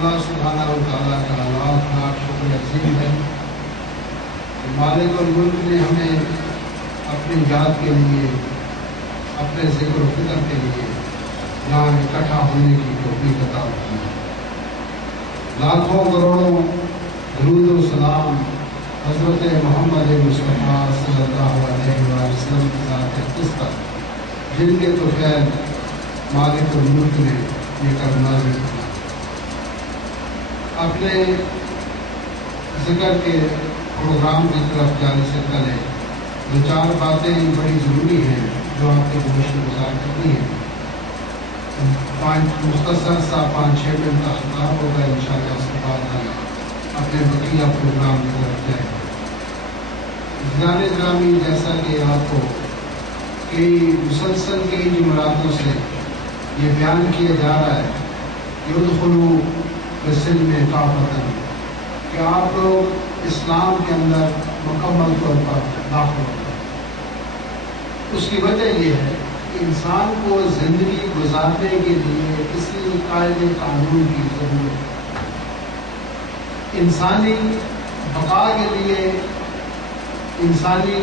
اللہ سبحانہ و تعالیٰ کا لاکھ لاکھ شکر عظیم ہے کہ مالک الملک نے ہمیں اپنی یاد کے لیے، اپنے ذکر و فکر کے لیے یہاں اکٹھا ہونے کی توفیق عطا کی ہے۔ لاکھوں کروڑوں درود و سلام حضرت محمد مصطفیٰ صلی اللہ علیہ وسلم کی ذات اقدس پر، جن کے طفیل مالک الملک نے یہ کر نازل کیا۔ اپنے ذکر کے پروگرام کی طرف جانے سے پہلے دو چار باتیں بڑی ضروری ہیں جو آپ کے گوشت میں گزار کرنی ہے۔ مختصر سا 5-6 منٹ کا خطاب ہوگا، انشاءاللہ اس کے بعد ہم اپنے بقیہ پروگرام کی طرف جائیں۔ گرامی جیسا کہ آپ کو مسلسل کئی جملاتوں سے یہ بیان کیا جا رہا ہے کہ ادخلوا بالسلم کافۃ، کہ آپ لوگ اسلام کے اندر مکمل طور پر داخل ہو گئے۔ اس کی وجہ یہ ہے کہ انسان کو زندگی گزارنے کے لیے کسی قاعدے قانون کی ضرورت ہے۔ انسانی بقا کے لیے، انسانی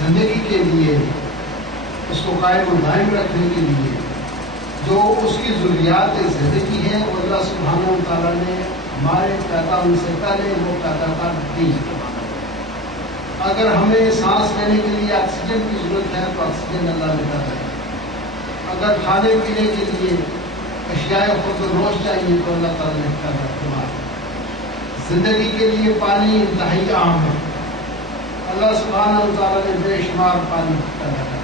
زندگی کے لیے، اس کو قائم و دائم رکھنے کے لیے جو اس کی ضروریات زندگی ہیں، وہ اللہ سبحانہ و تعالیٰ نے ہمارے پیدا ہونے سے پہلے وہ پیدا کر دی۔ اگر ہمیں سانس لینے کے لیے آکسیجن کی ضرورت ہے تو آکسیجن اللہ نے پیدا کی۔ اگر کھانے پینے کے لیے اشیاء خود نوش چاہیے تو اللہ تعالیٰ نے پیدا کیا۔ زندگی کے لیے پانی انتہائی عام ہے، اللہ سبحانہ و تعالیٰ نے بے شمار پانی پیدا کیا،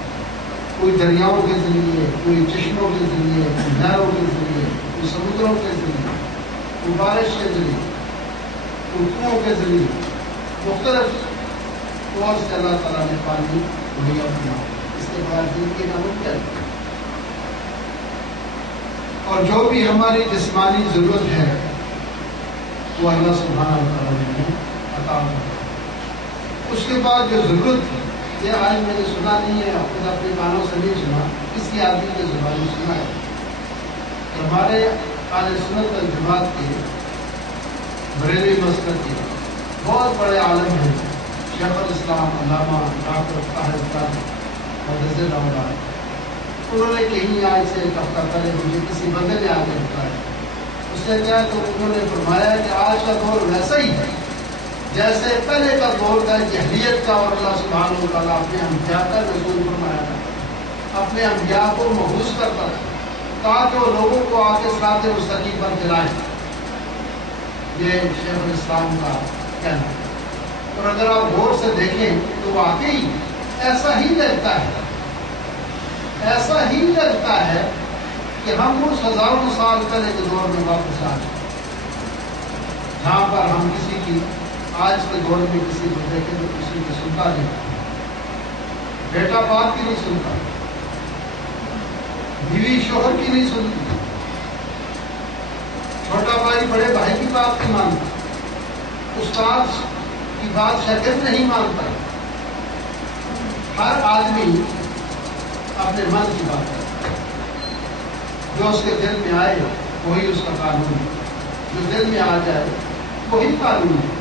کوئی دریاؤں کے ذریعے، کوئی چشموں کے ذریعے، کوئی نہروں کے ذریعے، کوئی سمندروں کے ذریعے، کوئی بارش کے ذریعے، کوئی کنووں کے ذریعے، مختلف طور سے اللہ تعالیٰ نے پانی مہیا کیا۔ اس کے بعد زندگی ناممکن ہے۔ اور جو بھی ہماری جسمانی ضرورت ہے وہ اللہ سبحانہ و تعالیٰ نے عطا کیا۔ اس کے بعد جو ضرورت ہے، یہ آج میں نے سنا نہیں ہے، خود اپنے کانوں سے نہیں سنا، کسی آدمی کے زبانی سنا ہے کہ ہمارے اہل سنت والجماعت کے بریلوی مسلک کے بہت بڑے عالم ہیں، شیخ الاسلام علامہ ڈاکٹر طاہر قادری رحمۃ، انہوں نے کہیں آج سے ایک ہفتہ پہلے مجھے کسی بندے نے آ کے بتایا، اس نے کیا تو انہوں نے فرمایا کہ آج کا دور ویسا ہی ہے جیسے پہلے کا دور تھا جہلیت کا، اور اللہ سبحانہ و تعالیٰ اپنے انبیاء کا رسول فرمایا تھا، اپنے انبیاء کو محفوظ کرتا تھا تاکہ وہ لوگوں کو آ کے صراط مستقیم پر چلائیں۔ یہ شیخ الاسلام کا کہنا ہے۔ اور اگر آپ غور سے دیکھیں تو واقعی ایسا ہی لگتا ہے، ایسا ہی لگتا ہے کہ ہم اس ہزاروں سال پہلے کے دور میں واپس آ جائیں، جہاں پر ہم کسی کی آج کے دور میں کسی کو دیکھیں تو کسی کو سنتا نہیں، بیٹا باپ کی نہیں سنتا، بیوی شوہر کی نہیں سنتی، چھوٹا بھائی بڑے بھائی کی بات نہیں مانتا، استاد کی بات شاگرد نہیں مانتا۔ ہر آدمی اپنے من کی بات کرتا ہے، جو اس کے دل میں آئے وہی اس کا قانون ہے، جو دل میں آ جائے وہی قانون ہے۔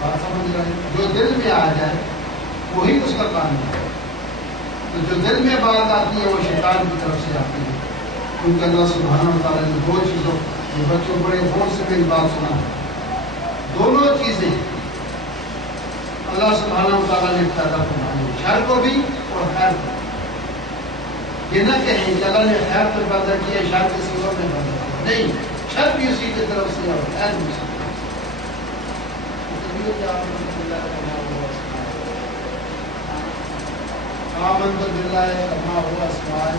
بات سمجھ رہے ہیں؟ جو دل میں آ جائے وہی اس کا قانون ہے۔ تو جو دل میں بات آتی ہے وہ شیطان کی طرف سے آتی ہے، کیونکہ اللہ سبحانہ و تعالیٰ نے دو چیزوں، یہ بچوں بڑے غور سے میری بات سنا ہے، دونوں چیزیں اللہ سبحانہ و تعالیٰ نے پیدا فرمائی، شر کو بھی اور خیر کو۔ یہ نہ کہیں کہ اللہ نے خیر کو پیدا کیا، شر کسی اور نے پیدا کیا، نہیں، شر بھی اسی کی طرف سے اور خیر بھی اسی کی طرف سے۔ آمنت باللہ کما هو اسماء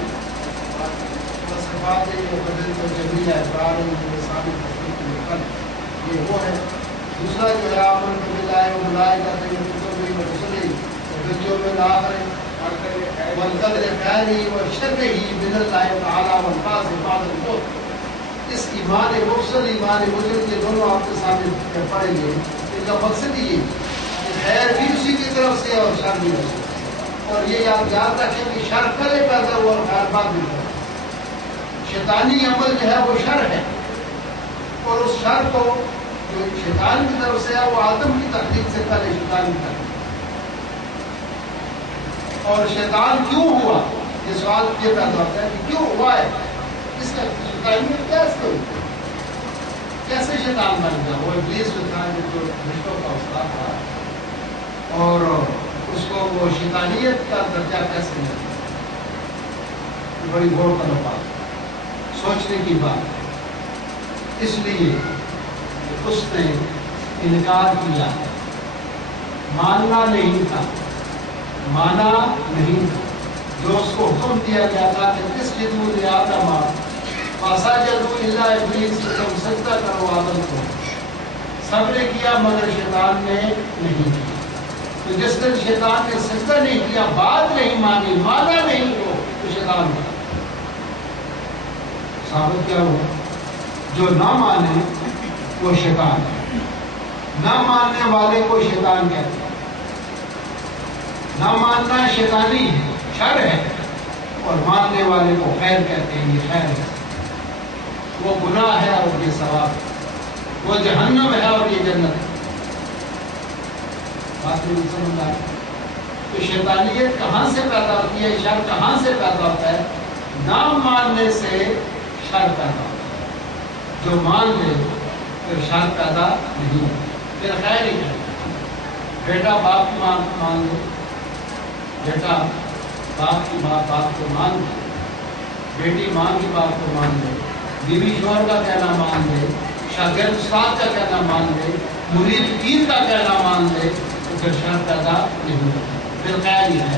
وصفات وقدرت جمیع اقرار بلسان تصدیق بالقلب، یہ وہ ہے۔ دوسرا جو ہے آمنت باللہ وملائکتہ وکتبہ ورسلہ وبالیوم الآخر والقدر خیرہ وشرہ من اللہ تعالی والبعث بعد الموت۔ اس ایمان مرسل، ایمان مجرد، یہ دونوں آپ کے سامنے پڑھیں گے۔ ان کا مقصد یہ کہ خیر بھی اسی کی طرف سے اور شر بھی اسی کی طرف سے، اور یہ یاد رکھیں کہ شر پہلے پیدا ہوا اور خیر بعد میں پیدا ہوا۔ شیطانی عمل جو ہے وہ شر ہے، اور اس شر کو جو شیطان کی طرف سے ہے وہ آدم کی تخلیق سے پہلے شیطان کی تخلیق، اور شیطان کیوں ہوا، یہ سوال یہ پیدا ہوتا ہے کہ کیوں ہوا ہے، اس کا شیطانیت کیسے ہوئی، کیسے شیطان بن گیا؟ وہ ابلیس جو تھا جو فرشتوں کا استاد تھا، اور اس کو وہ شیطانیت کا درجہ کیسے ملا؟ بڑی غور طلب بات، سوچنے کی بات۔ اس لیے اس نے انکار کیا، ماننا نہیں تھا، مانا نہیں تھا۔ جو اس کو حکم دیا گیا تھا کہ اسجدوا لآدم فسجدوا الا ابلیس، تم سجدہ کرو آدم کو، سب نے کیا مگر شیطان نے نہیں کیا۔ تو جس دن شیطان نے سجدہ نہیں کیا، بات نہیں مانی، مانا نہیں وہ، تو شیطان کا ثابت کیا ہوا؟ جو نہ مانے وہ شیطان ہے، نہ ماننے والے کو شیطان کہتے ہیں۔ نہ ماننا شیطانی ہے، شر ہے، اور ماننے والے کو خیر کہتے ہیں، یہ خیر ہے۔ وہ گناہ ہے اور یہ ثواب ہے، وہ جہنم ہے اور یہ جنت ہے۔ بات نہیں سمجھ آئی؟ تو شیطانیت کہاں سے پیدا ہوتی ہے، شر کہاں سے پیدا ہوتا ہے؟ نہ ماننے سے شر پیدا ہوتا ہے۔ جو مان لے پھر شر پیدا نہیں ہوتا، پھر خیر ہی ہے۔ بیٹا باپ کی مان لے، بیٹا باپ کی بات کو مان لے، بیٹی ماں کی بات کو مان لے، بیوی شوہر کا کہنا مان لے، شاگرد استاد کا کہنا مان لے، مرید پیر کا کہنا مان لے، تو پھر شر پیدا نہیں ہوتا، پھر خیر ہی ہے،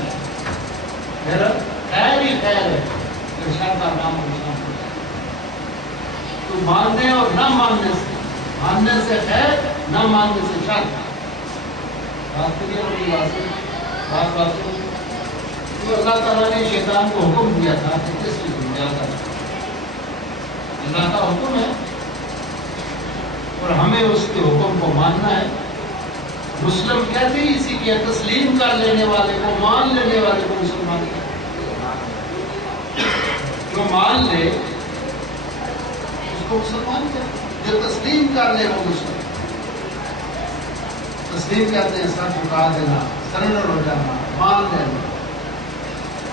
پھر خیر ہی خیر ہے، پھر شر کا نام نشان ہوتا ہے۔ تو ماننے اور نہ ماننے سے خیر، نہ ماننے سے شر۔ بات کریے اپنی بات تو اللہ تعالیٰ نے شیطان کو حکم دیا تھا کہ کس چیز میں جاتا ہے، اللہ کا حکم ہے اور ہمیں اس کے حکم کو ماننا ہے۔ مسلم کہتے ہی اسی کی تسلیم کر لینے والے کو، مان لینے والے کو مسلمان کہتے ہیں۔ جو مان لے اس کو مسلمان کہتے ہیں، جو تسلیم کر لے وہ مسلم۔ تسلیم کہتے ہیں سر جھکا دینا، سرنڈر ہو جانا، مان لینا،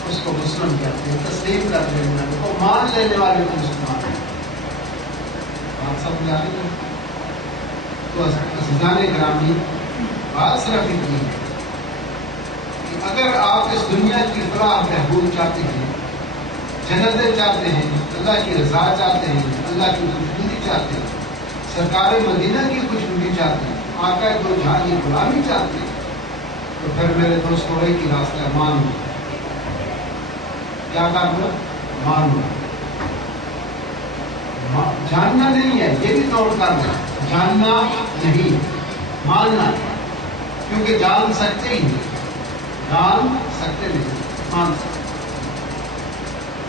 اس کو مسلم کہتے ہیں۔ تسلیم کر لینے والے کو، مان لینے والے کو مسلمان کہتے ہیں۔ بات سمجھ آ رہی ہے؟ تو عزیزان گرامی، بات صرف اتنی ہے کہ اگر آپ اس دنیا کی فلاح بہبود چاہتے ہیں، جنتیں چاہتے ہیں، اللہ کی رضا چاہتے ہیں، اللہ کی خوشنودی چاہتے ہیں، سرکار مدینہ کی خوشنودی چاہتے ہیں، آقا دو جہاں کی غلامی چاہتے ہیں، تو پھر میرے دوستوں ایک ہی راستہ ہے، مان لو۔ کیا کرنا؟ مان لو۔ جاننا نہیں ہے، یہ بھی نوٹ کرنا، جاننا نہیں، ماننا، کیونکہ جان سکتے ہی نہیں، جان سکتے نہیں، مان سکتے۔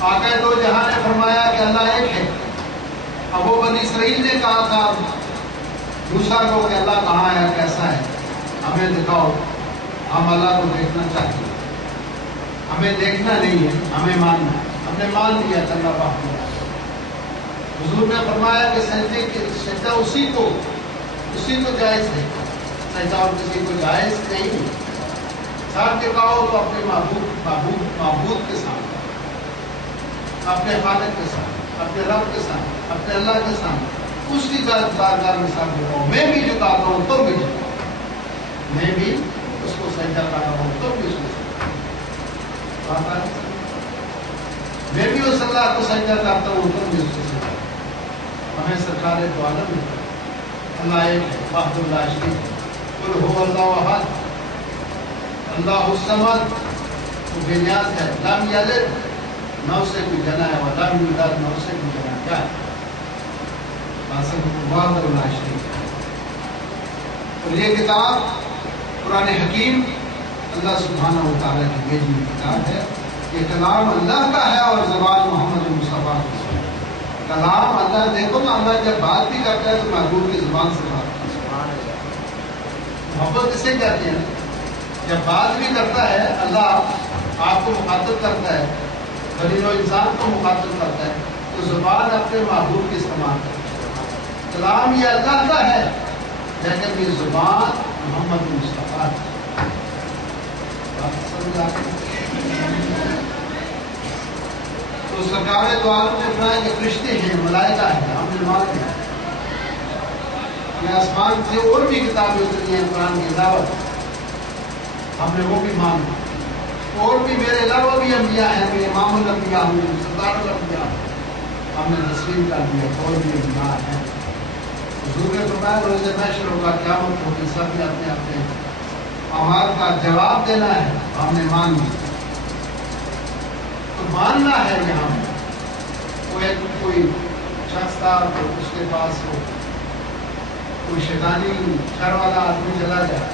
آقا دو جہاں نے فرمایا کہ اللہ ایک ہے۔ اب وہ بنی اسرائیل نے کہا تھا موسیٰ کو کہ اللہ کہاں ہے، کیسا ہے، ہمیں دکھاؤ، ہم اللہ کو دیکھنا چاہتے ہیں۔ ہمیں دیکھنا نہیں ہے، ہمیں ماننا ہے۔ ہم نے مان لیا کہ اللہ باپ ہے۔ حضور نے فرمایا کہ سجدہ اسی کو جائز ہے، سجدہ اور کسی کو جائز نہیں۔ ساتھ ٹکاؤ تو اپنے معبود کے سامنے، اپنے خالق کے ساتھ، اپنے رب کے ساتھ، اپنے اللہ کے ساتھ، اس کی بارگاہ میں ساتھ جھکاؤ۔ میں بھی جھکاتا ہوں، تم بھی جھکاؤ۔ میں بھی اس کو سجدہ کر رہا ہوں، تم بھی اس کو سجدہ۔ میں بھی اس اللہ کو سجدہ کرتا ہوں، تم بھی اس کو سجدہ۔ ہمیں سرکار دو عالم ہے، اللہ ایک ہے، واحد لا شریک، قل هو اللہ احد، اللہ الصمد، وہ بے نیاز ہے، لم یلد، نہ اسے کوئی جنا ہے، ولم یولد، نہ اسے کوئی جنا ہے۔ کیا ہے؟ واحد لا شریک۔ اور یہ کتاب قرآن حکیم اللہ سبحانہ و تعالیٰ کی بھیجی ہوئی کتاب ہے۔ یہ کلام اللہ کا ہے اور زبان محمد مصطفیٰ کی۔ کلام اللہ، دیکھو نا، اللہ جب بات بھی کرتا ہے تو محبوب کی زبان سے بات کرتا ہے۔ محبت اسے کہتے ہیں، جب بات بھی کرتا ہے اللہ، آپ کو مخاطب کرتا ہے، بنی نوع انسان کو مخاطب کرتا ہے، تو تو زبان اپنے محبوب کی استعمال کرتی ہے. کلام یہ اللہ کا ہے لیکن یہ زبان محمد مصطفیٰ کی. تو سرکار دو عالم نے فرمایا کہ فرشتے ہیں، ملائکہ ہیں، ہم نے مان لیا. یہ آسمان سے اور بھی کتابیں اتری ہیں قرآن کے علاوہ، ہم نے وہ بھی مان لی. اور بھی میرے علاوہ بھی انبیاء ہیں، میں امام الانبیاء ہوں، سردار الانبیاء ہوں، ہم نے تسلیم کر دیا. اور بھی انبیاء ہیں. حضور نے فرمایا روز محشر ہوگا، قیامت ہوگی، سب نے اپنے اپنے اعمال کا جواب دینا ہے. ہم نے مان لیا. تو ماننا ہے یہاں وہ ایک کوئی شخص تھا تو اس کے پاس ہو کوئی شیطانی شر والا آدمی چلا جائے.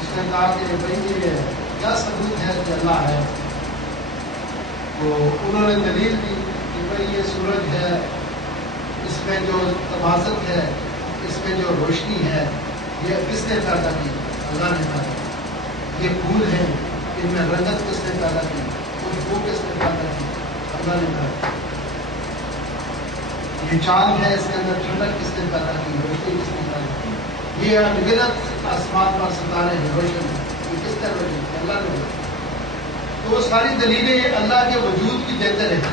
اس نے کہا کہ بھائی یہ کیا ثبوت ہے کہ اللہ ہے؟ تو انہوں نے دلیل دی کہ بھائی یہ سورج ہے، اس میں جو تمازت ہے، اس میں جو روشنی ہے، یہ کس نے پیدا کی؟ اللہ نے پیدا کی. یہ پھول ہیں، ان میں رنگت کس نے پیدا کی؟ خوشبو کس نے پیدا کی؟ اللہ نے پیدا کی. یہ چاند ہے، اس کے اندر ٹھنڈک کس نے پیدا کی؟ روشنی کس نے پیدا کی؟ یہ انگنت آسمان پر ستارے ہیں، روشن ہے، یہ کس نے روشن کی؟ اللہ نے. تو وہ ساری دلیلیں اللہ کے وجود کی دیتے رہتے،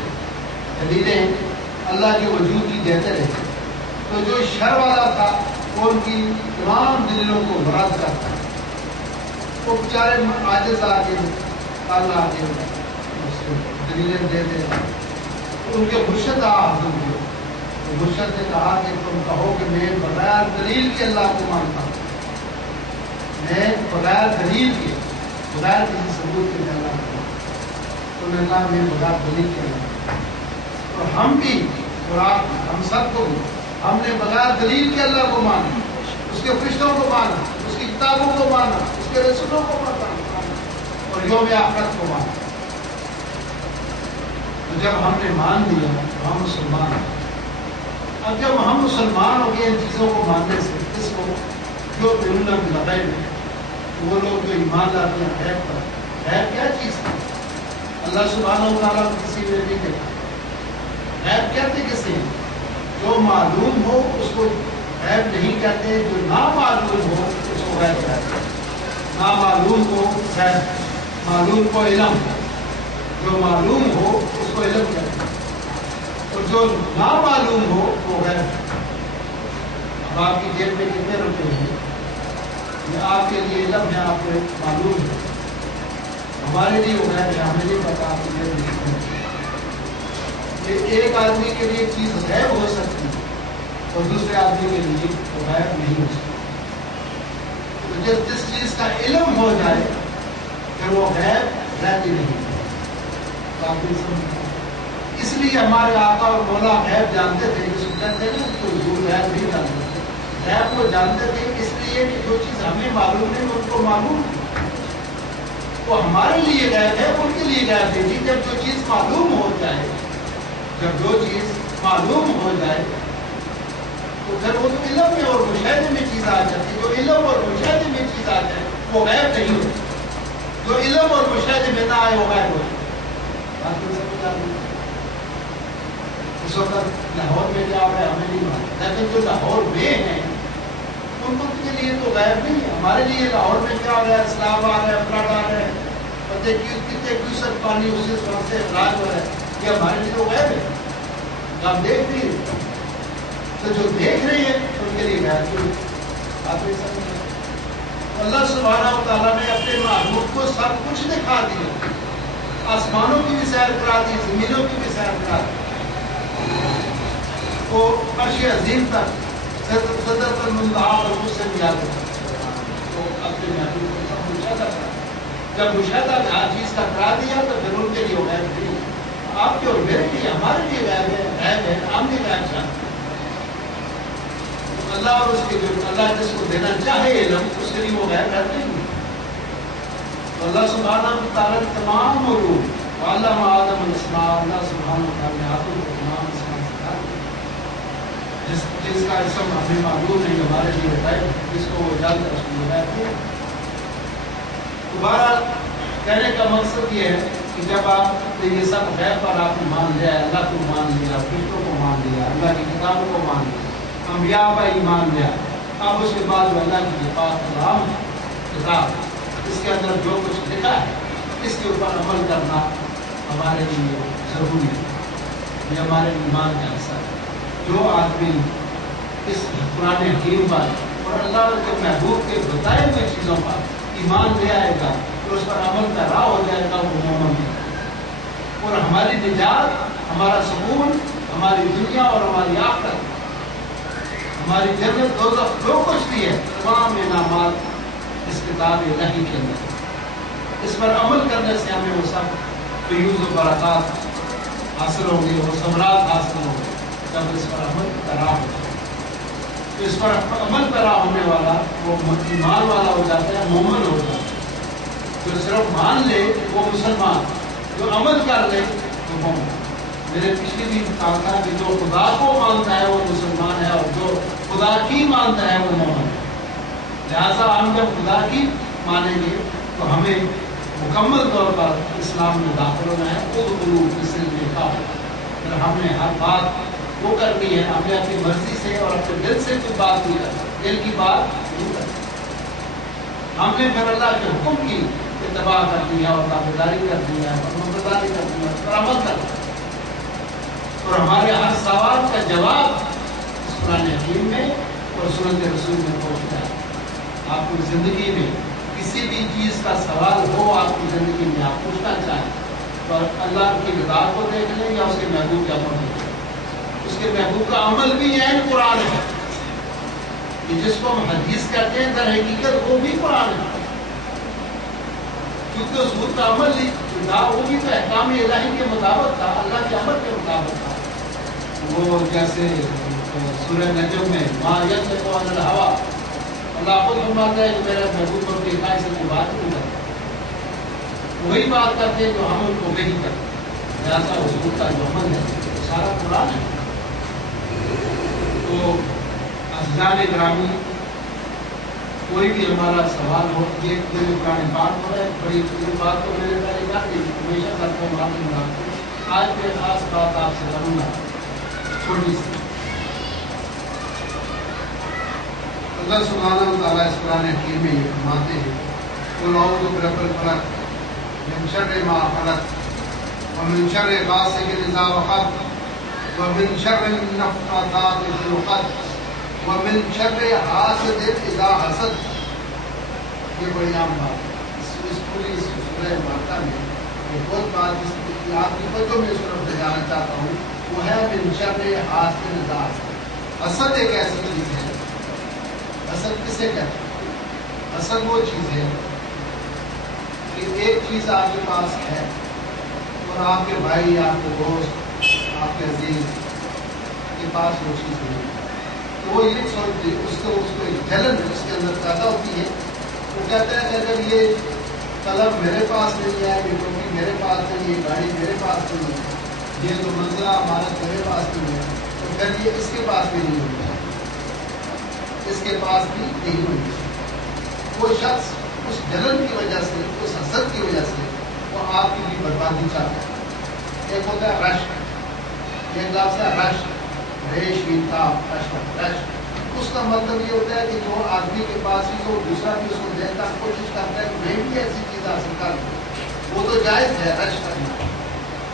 دلیلیں اللہ کے وجود کی دیتے رہتے. تو جو شر والا تھا وہ ان کی تمام دلیلوں کو مراد کرتا ہے. وہ بیچارے عاجز آگے اللہ آگے دلیلیں دے دے. ان کے مرشد حضور کے مرشد نے کہا کہ تم کہو کہ میں بغیر دلیل کے اللہ کو مانتا ہوں، میں بغیر دلیل کے، بغیر کسی ثبوت کے اللہ کو مانتا ہوں. تو اللہ میں بغیر دلیل کے اللہ. اور ہم بھی اور آپ ہم سب کو بھی، ہم نے بغیر دلیل کے اللہ کو مانا، اس کے فرشتوں کو مانا، اس کی کتابوں کو مانا، اس کے رسولوں کو مانا اور یوم آخرت کو مانا. تو جب ہم نے مان لیا ہم مسلمان ہیں. اب جب ہم مسلمان ہو گئے ان چیزوں کو ماننے سے، اس کو جو بیرون لگائے ہیں وہ لوگ جو ایمان لاتے ہیں غیب پر، غیب کیا چیز ہے؟ اللہ سبحانہ و تعالیٰ کسی نے نہیں دیکھا. غیب کہتے کسے ہیں؟ جو معلوم ہو اس کو غیب نہیں کہتے، جو نامعلوم ہو اس کو غیب کہتے ہیں. نامعلوم کو غیب، معلوم کو علم. جو معلوم ہو اس کو علم کہتے ہیں اور جو نامعلوم ہو وہ غیب. اب آپ کی جیب میں کتنے روپے ہیں یہ آپ کے لیے علم ہے، آپ کو معلوم ہے. ہمارے لیے وہ غیب ہے، ہمیں نہیں پتا آپ کی جیب میں کتنے روپے. ایک آدمی کے لیے چیز غیب ہو سکتی ہے اور دوسرے آدمی کے لیے وہ غیب نہیں ہو سکتی. تو جس چیز کا علم ہو جائے پھر وہ غیب رہتی نہیں. اس لیے ہمارے آقا اور مولا غیب جانتے تھے، جس کو کہتے ہیں تو حضور غیب نہیں جانتے تھے. غیب کو جانتے تھے اس لیے کہ جو چیز ہمیں معلوم نہیں ان کو معلوم تھی. وہ ہمارے لیے غیب ہے، ان کے لیے غیب نہیں. جب جو چیز معلوم ہو جائے، جب جو چیز معلوم ہو جائے تو پھر وہ تو علم میں اور مشاہدے میں چیز آ جاتی ہے. جو علم اور مشاہدے میں چیز آ جائے وہ غیب نہیں ہوتی. جو علم اور مشاہدے میں نہ آئے وہ غیب ہو جائے. اس وقت لاہور میں کیا ہو رہا ہے ہمیں نہیں معلوم، لیکن جو لاہور میں ہیں ان کو کے لیے تو غیب نہیں ہے. ہمارے لیے لاہور میں کیا ہو رہا ہے، اسلام آ رہا ہے، فلڈ آ رہا ہے، پتہ کتنے فیصد پانی اس سے اخراج ہو رہا ہے، یہ ہمارے لیے تو غیب ہے. آپ دیکھ رہی ہیں تو جو دیکھ رہی ہے ان کے لیے غیب نہیں. آپ نہیں سمجھ. اللہ سبحانہ و تعالیٰ نے اپنے محبوب کو سب کچھ دکھا دیا. آسمانوں کی بھی سیر کرا دی، زمینوں کی بھی سیر کرا دی. وہ عرش عظیم تک صدرۃ المنتہا اور اس سے بھی آگے تو اپنے محبوب کو سب مشاہدہ کرا. جب مشاہدہ ہر چیز کا کرا دیا تو پھر ان کے لیے غیب نہیں. آپ کے اور میرے لیے ہمارے لیے غیب ہے، غیب ہے. ہم بھی غیب چاہتے ہیں. اللہ اور اس کے جو اللہ جس کو دینا چاہے علم اس کے لیے وہ غیب رہتے ہیں. اللہ سبحانہ و تعالیٰ نے تمام علوم علم آدم الاسماء، اللہ سبحانہ و تعالیٰ نے آدم کو تمام اسماء سکھا دیا. جس کا اسم ہمیں معلوم نہیں ہمارے لیے ہے، جس کو وہ جان کر اس کو بتاتے ہیں. دوبارہ کہنے کا مقصد یہ ہے کہ جب آپ نے یہ سب غیب پر آپ نے مان لیا، اللہ کو مان لیا، فرشتوں کو مان لیا، اللہ کی کتابوں کو مان لیا، انبیاء پر ایمان لیا، اب اس کے بعد جو اللہ کی پاک کلام کتاب اس کے اندر جو کچھ لکھا ہے اس کے اوپر عمل کرنا ہمارے لیے ضروری ہے، یہ ہمارے ایمان کا حصہ ہے۔ جو آدمی اس قرآن حکیم پر اور اللہ کے محبوب کے بتائے ہوئے چیزوں پر ایمان لے آئے گا اور اس پر عمل کا راہ ہو جائے گا، وہ مومن ہے۔ اور ہماری نجات، ہمارا سکون، ہماری دنیا اور ہماری آخرت، ہماری جنت دوزخ جو کچھ بھی ہے، تمام انعامات اس کتاب الہی کے اندر۔ اس پر عمل کرنے سے ہمیں وہ سب فیوز و برکات حاصل ہوں گے، وہ ثمرات حاصل ہوں گے جب اس پر عمل کرا ہو جائے۔ تو اس پر عمل کرا ہونے والا وہ ایمان والا ہو جاتا ہے، مومن ہو جاتا ہے۔ جو صرف مان لے وہ مسلمان، جو عمل کر لے وہ مومن۔ میرے پچھلی بھی کہا تھا کہ جو خدا کو مانتا ہے وہ مسلمان ہے، اور جو خدا کی مانتا ہے وہ مومن ہے۔ لہٰذا ہم جب خدا کی مانیں گے تو ہمیں مکمل طور پر اسلام میں داخل ہونا ہے۔ خود قلوب اس نے دیکھا، پھر ہم نے ہر بات وہ کرنی ہے، ہمیں اپنی مرضی سے اور اپنے دل سے کوئی بات نہیں کرنی، دل کی بات نہیں کرنی۔ ہم نے پھر اللہ کے حکم کی اتباع کر دیا اور تابعداری کر دیا، فرمانبرداری کر دیا، پر عمل کر دیا۔ اور ہمارے ہر سوال کا جواب اس قرآن حکیم میں اور سنت رسول میں پہنچتا ہے۔ آپ کی زندگی میں کسی بھی چیز کا سوال ہو، آپ کی زندگی میں آپ پوچھنا چاہیں تو اللہ کی کتاب کو دیکھ لیں یا اس کے محبوب کے عمل کو دیکھ لیں۔ اس کے محبوب کا عمل بھی ہے قرآن ہے، کہ جس کو ہم حدیث کہتے ہیں در حقیقت وہ بھی قرآن ہے، کیونکہ اس حکم کا عمل تھا، وہ بھی تو احکام الہی کے مطابق تھا، اللہ کے عمل کے مطابق تھا۔ وہ جیسے سورہ نجم میں ما ینطق عن الہویٰ، اللہ خود فرماتا ہے کہ میرا محبوب اپنی خواہش سے کوئی بات نہیں کرتا، وہی بات کرتے ہیں جو ہم ان کو وہی کرتے ہیں۔ لہٰذا اس حکم کا جو عمل ہے وہ سارا قرآن ہے۔ تو عزیزان گرامی، کوئی بھی ہمارا سوال ہو، یہ قرآن پاک ہو رہا ہے، بڑی بات تو میں نے پہلے کہا کہ ہمیشہ کرتا ہوں، معافی منگاتا ہوں۔ آج میں خاص بات آپ سے کروں گا، چھوٹی سی۔ اللہ سبحانہ و تعالیٰ اس قرآن حکیم میں یہ فرماتے ہیں، قل اعوذ برب الفلق من شر ما خلق ومن شر غاسق اذا وقب ومن شر النفاثات في العقد ومن شر حاسد اذا حسد۔ یہ بڑی عام بات ہے اس پوری سورہ مبارکہ میں۔ یہ بہت بات جس کی آپ کی توجہ میں اس طرف لے جانا چاہتا ہوں، وہ ہے من شر حاسد اذا حسد۔ حسد ایک ایسی چیز ہے، حسد کسے کہتے ہیں؟ حسد وہ چیز ہے کہ ایک چیز آپ کے پاس ہے اور آپ کے بھائی، آپ کے دوست، آپ کے عزیز کے پاس وہ چیز نہیں ہے، تو وہ یہ سوچتے اس کو ایک جلن اس کے اندر پیدا ہوتی ہے۔ وہ کہتا ہے کہ اگر یہ قلم میرے پاس نہیں ہے، یہ ٹوپی میرے پاس نہیں ہے، گاڑی میرے پاس نہیں ہے، یہ تو منزلہ عمارت میرے پاس نہیں ہے، تو پھر یہ اس کے پاس بھی نہیں ہوگی، اس کے پاس بھی نہیں ہوگی۔ وہ شخص اس جلن کی وجہ سے، اس حسد کی وجہ سے وہ آپ کی بھی بربادی چاہتا ہے۔ ایک ہوتا ہے رشک، ایک لفظ ہے رشک، ریش انتاب رشک۔ اس کا مطلب یہ ہوتا ہے کہ جو آدمی کے پاس ہی تو دوسرا بھی اس کو دیکھتا کوشش کرتا ہے کہ میں بھی ایسی چیز حاصل کر لوں، وہ تو جائز ہے رشک کرنا۔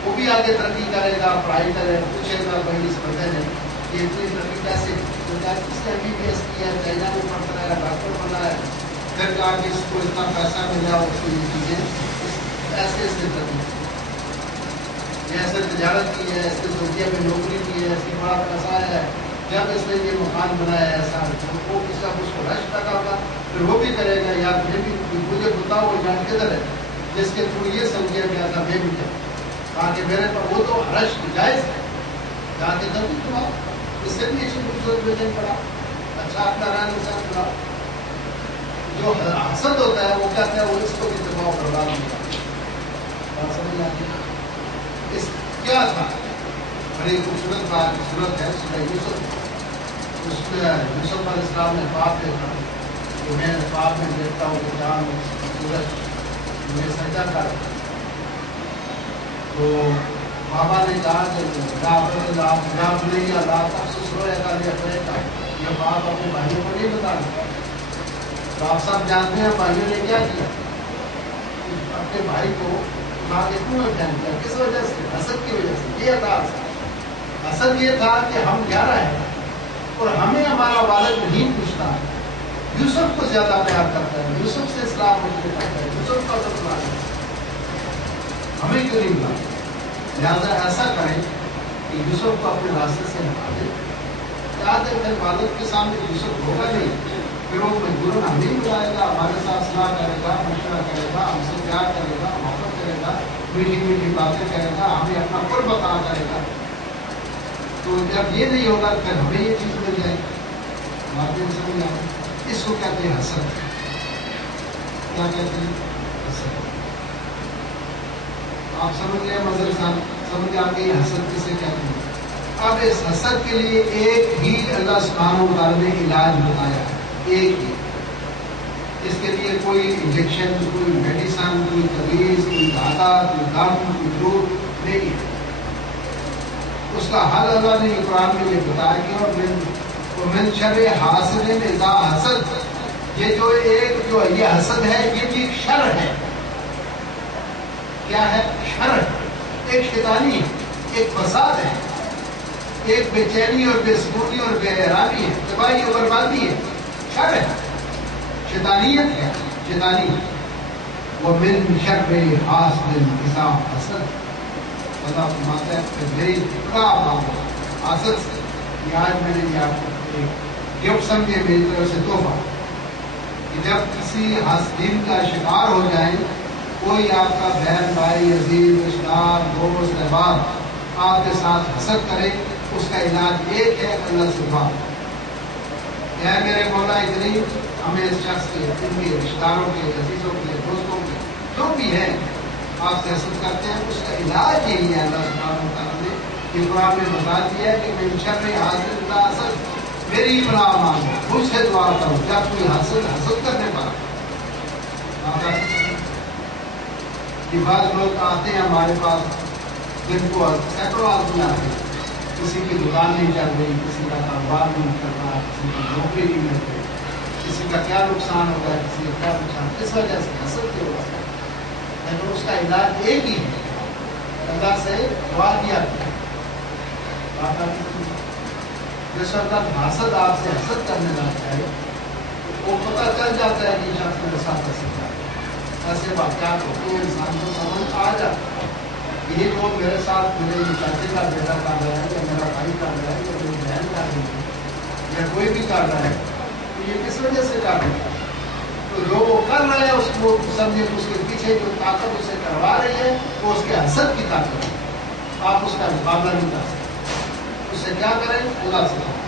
وہ بھی آگے ترقی کرے گا، پڑھائی کرے، پوچھے گا بھائی اس بندے نے یہ اتنی ترقی کیسے کی؟ اس نے MBBS کیا ہے، چائنا میں پڑھتا ہے، ڈاکٹر بنا ہے، پھر کہا کہ اس کو اتنا پیسہ ملا، اس کو یہ چیزیں ایسے ترقی کی، ایسے تجارت کی ہے، ایسے سعودیہ میں نوکری کی ہے، اس کی بڑا پیسہ ہے، جب اس نے یہ مکان بنایا ہے ایسا، وہ کس اس کو رش لگا ہوگا، پھر وہ بھی کرے گا یار مجھے بتاؤ وہ جان کدھر ہے جس کے تھرو یہ سعودیہ گیا تھا، میں بھی کروں تاکہ میرے پاس وہ تو رش جائز ہے، جا کے تب بھی تمہارا اس سے بھی اچھی خوبصورت ویژن پڑا، اچھا اپنا رہن سہن پڑا۔ جو حسد ہوتا ہے وہ کہتا ہے وہ اس کو بھی دباؤ برباد نہیں کرتا۔ بات سمجھ آتی ہے؟ اس کیا تھا؟ بڑی خوبصورت بات صورت ہے سورہ یوسف، اس میں یوسف علیہ السلام نے خواب دیکھا کہ میں خواب میں دیکھتا ہوں کہ چاند سورج مجھے سجدہ کر، تو بابا نے کہا کہ آپ نے یا رات افسوس رویا تھا یہ بات اپنے بھائیوں کو نہیں بتانا. تو آپ سب جانتے ہیں بھائیوں نے کیا کیا, اپنے بھائی کو ماں کے کیوں بیان کیا, کس وجہ سے, حسد کی وجہ سے. یہ تھا حسد, یہ تھا کہ ہم 11 ہیں اور ہمیں ہمارا والد نہیں پوچھتا, یوسف کو زیادہ پیار کرتا ہے, یوسف سے اسلام مجھے کرتا ہے, یوسف کا تو ہے, ہمیں کیوں نہیں بلا. لہٰذا ایسا کریں کہ یوسف کو اپنے راستے سے ہٹا دیں. یاد ہے پھر والد کے سامنے یوسف ہوگا نہیں, پھر وہ مجبوراً ہمیں بلائے گا, ہمارے ساتھ صلاح کرے گا, مشورہ کرے گا, ہم سے پیار کرے گا, محبت کرے گا, میٹھی میٹھی باتیں کرے گا, ہمیں اپنا قرب عطا کرے گا. تو جب یہ نہیں ہوگا پھر ہمیں یہ چیز مل جائے گی. باتیں سمجھ آئے, اس کو کہتے ہیں حسد. کیا کہتے ہیں؟ حسد. آپ سمجھ گئے مظہر صاحب, سمجھ آ گئی حسد کسے کہتے ہیں. اب اس حسد کے لیے ایک ہی اللہ سبحانہ و تعالیٰ نے علاج بتایا ہے, ایک ہی. اس کے لیے کوئی انجیکشن, کوئی میڈیسن, کوئی تویز, کوئی دھاگا, کوئی دم, کوئی دودھ نہیں ہے. اس کا حل اللہ نے قرآن میں یہ بتایا کہ اور من شر حاسد اذا حسد, یہ جو یہ حسد ہے یہ بھی ایک شر ہے. کیا ہے؟ شر, ایک شیطانی ہے, ایک فساد ہے, ایک بے چینی اور بے سکونی اور بے حرامی ہے, تباہی اور بربادی ہے, شر ہے, شیطانیت ہے, شیطانی. ومن شر حاسد اذا حسد, اللہ فرماتا ہے کہ میری حسد سے. یہ آج میں نے یہ آپ کو ایک گفٹ سمجھے میری طرف سے تحفہ, کہ جب کسی حاسدین کا شکار ہو جائے, کوئی آپ کا بہن بھائی عزیز رشتہ دار دوست احباب آپ کے ساتھ حسد کرے, اس کا علاج ایک ہے, اللہ سے بات. اے میرے مولا اتنی ہمیں اس شخص کے, ان کے رشتہ داروں کے, عزیزوں کے, دوستوں کے, جو بھی ہے آپ سے حسد کرتے ہیں, اس کا علاج یہی ہے. اللہ سبحانہ و تعالیٰ نے یہ قرآن میں بتا دیا ہے کہ من شر حاسد اذا حسد, میری پناہ مانگو, مجھ سے دعا کرو جب کوئی حسد کرنے پر. یہ بعض لوگ آتے ہیں ہمارے پاس, جن کو سینکڑوں آدمی آتے ہیں, کسی کی دکان نہیں چل رہی, کسی کا کاروبار نہیں چل رہا, کسی کی نوکری نہیں مل رہی, کسی کا کیا نقصان ہو گیا, کسی کا کیا نقصان, کس وجہ سے حسد کی وجہ سے. لیکن اس کا علاج ایک ہی ہے, اللہ سے دعا کیا گیا. جس وقت حسد آپ سے حسد کرنے لگتا ہے, وہ پتہ چل جاتا ہے کہ شخص میرے ساتھ حسد کرتا ہے. ایسے واقعات ہوتے ہیں, انسان کو سمجھ آ جاتا ہے یہ جو میرے ساتھ میرے چاچے کا بیٹا کر رہا ہے, یا میرا بھائی کر رہا ہے, یا میری بہن کر رہی ہے, یا کوئی بھی کر رہا ہے, تو یہ کس وجہ سے کر رہا ہے. تو جو وہ کر رہا ہے اس کو سمجھے, اس کے پیچھے جو طاقت اسے کروا رہی ہے وہ اس کے حسد کی طاقت ہے. آپ اس کا مقابلہ نہیں کر سکتے. اس سے کیا کریں؟ اللہ سے بات.